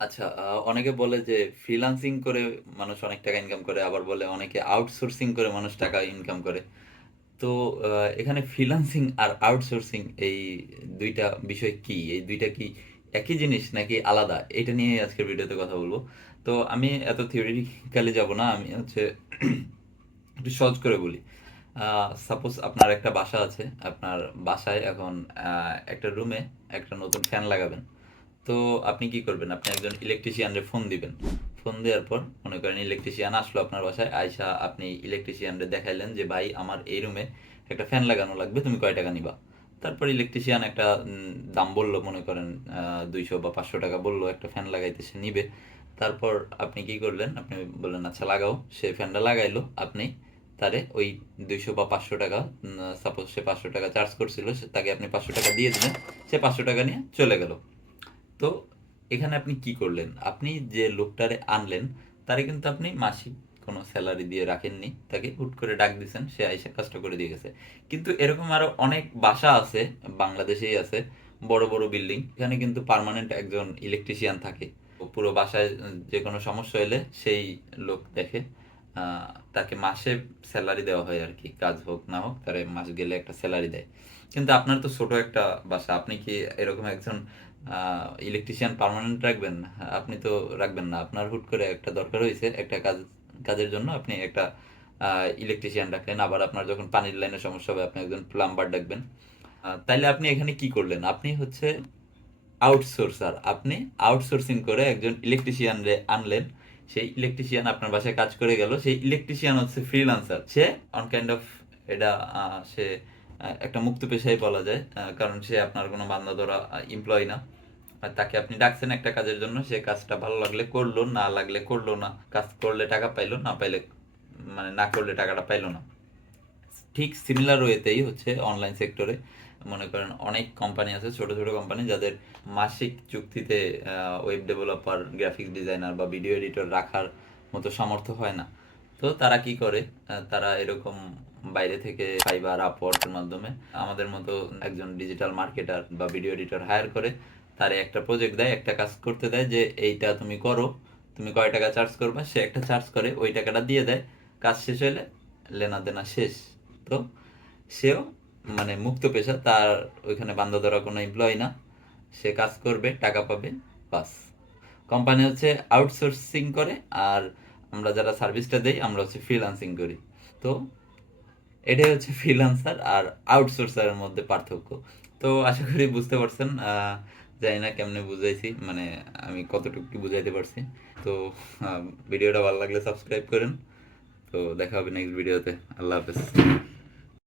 আচ্ছা, অনেকে বলে যে ফ্রিল্যান্সিং করে মানুষ অনেক টাকা ইনকাম করে, আবার বলে অনেকে আউটসোর্সিং করে মানুষ টাকা ইনকাম করে। তো এখানে ফ্রিল্যান্সিং আর আউটসোর্সিং এই ২ টা বিষয় কি? এই ২ টা কি একই জিনিস নাকি আলাদা? এটা নিয়ে আজকের ভিডিওতে কথা বলব। তো আমি এত থিওরিটিক্যালি যাব না। আমি হচ্ছে একটু সহজ করে বলি। সাপোজ আপনার একটা বাসা আছে। আপনার বাসায় এখন একটা রুমে একটা নতুন ফ্যান লাগাবেন। তো আপনি কি করবেন? আপনি একজন ইলেকট্রিশিয়ানরে ফোন দিবেন। ফোন দেওয়ার পর মনে করেন ইলেকট্রিশিয়ান আসলো আপনার বাসায়। আইসা আপনি ইলেকট্রিশিয়ানরে দেখাইলেন যে, "ভাই আমার এই রুমে একটা ফ্যান লাগানো লাগবে। তুমি কয় টাকা নিবা?" তারপর ইলেকট্রিশিয়ান একটা দাম বলল, মনে করেন ২০০ বা ৳৫০০ বলল একটা ফ্যান লাগাইতে সে নিবে। তারপর আপনি কি করলেন? আপনি বললেন, "আচ্ছা লাগাও।" সে ফ্যানটা লাগাইলো। আপনি তারে ওই ২০০ বা ৳৫০০, সাপোজ সে ৳৫০০ চার্জ করছিল, তাকে আপনি ৳৫০০ দিয়ে দিলেন। সে ৳৫০০ নিয়ে চলে গেল। তো এখানে আপনি কি করলেন? আপনি যে লোকটারে আনলেন, তারে কিন্তু আপনি মাসিক কোনো স্যালারি দিয়ে রাখেননি। তাকে হুট করে ডাক দিছেন, সে আইসা কাজটা করে দিয়ে গেছে। কিন্তু এরকম আরো অনেক বাসা আছে, বাংলাদেশেই আছে, বড়, বড় বিল্ডিং। এখানে কিন্তু পার্মানেন্ট একজন ইলেকট্রিশিয়ান থাকে। পুরো বাসায় যেকোনো সমস্যা হইলে সেই লোক দেখে। আ তাকে মাসে সেলারি দেওয়া হয় আরকি। কাজ হোক না হোক, তারে মাস গেলে একটা সেলারি দেয়। কিন্তু আপনার তো ছোট একটা বাসা। আপনি কি এরকম একজন আ ইলেকট্রিশিয়ান পার্মানেন্ট রাখবেন? আপনি তো রাখবেন না। আপনার হুট করে একটা দরকার হইছে, একটা কাজের জন্য আপনি একটা আ ইলেকট্রিশিয়ান ডাকলেন। আবার আপনার যখন পানির লাইনের সমস্যা হবে, আপনি একজন প্লাম্বার ডাকবেন। তাইলে আপনি এখানে কি করলেন? আপনি হচ্ছে আউটসোর্সার। আপনি আউটসোর্সিং করে একজন ইলেকট্রিশিয়ানরে আনলেন। সেই ইলেকট্রিশিয়ান আপনার বাসায় কাজ করে গেল। সেই ইলেকট্রিশিয়ান হচ্ছে freelancer. Say on kind of এটা সে একটা মুক্ত পেশাই বলা যায়। কারণ সে আপনার কোনো বান্দা ধরা এমপ্লয়ি না। আর তাকে আপনি ডাকছেন একটা কাজের জন্য। সে কাজটা ভালো লাগলে করলো, না লাগলে করলো না। কাজ করলে টাকা পাইলো, না পাইলে মানে না করলে টাকাটা পাইলো না। ঠিক সিমিলার ওয়েতেই হচ্ছে অনলাইন সেক্টরে মনে করেন অনেক কোম্পানি আছে, ছোট ছোট কোম্পানি, যাদের মাসিক চুক্তিতে ওয়েব ডেভেলপার, গ্রাফিক্স ডিজাইনার বা ভিডিও এডিটর রাখার মতো সামর্থ্য হয় না। তো তারা কি করে? তারা এরকম বাইরে থেকে ফাইবার, আপওয়ার্কের মাধ্যমে আমাদের মতো একজন ডিজিটাল মার্কেটার বা ভিডিও এডিটর হায়ার করে, তারে একটা প্রজেক্ট দেয়, একটা কাজ করতে দেয় যে এইটা তুমি করো, তুমি কয় টাকা চার্জ করবে। সে একটা চার্জ করে, ওই টাকাটা দিয়ে দেয়। কাজ শেষ হলে লেনা দেনা শেষ। তো সেও মানে মুক্ত পেশা, তার ওইখানে বান্ধা ধরা কোনো এমপ্লয়ি না। সে কাজ করবে, টাকা পাবে, বাস। কোম্পানি হচ্ছে আউটসোর্সিং করে, আর আমরা যারা সার্ভিসটা দেই আমরা হচ্ছে ফ্রিল্যান্সিং করি। তো এটাই হচ্ছে ফ্রিল্যান্সার আর আউটসোর্সারের মধ্যে পার্থক্য। তো আশা করি বুঝতে পারছেন। জানি না কেমনে বুঝাইছি, মানে আমি কতটুকু কি বুঝাইতে পারছি। তো ভিডিওটা ভালো লাগলে সাবস্ক্রাইব করেন। তো দেখা হবে নেক্সট ভিডিওতে। আল্লাহ হাফেজ।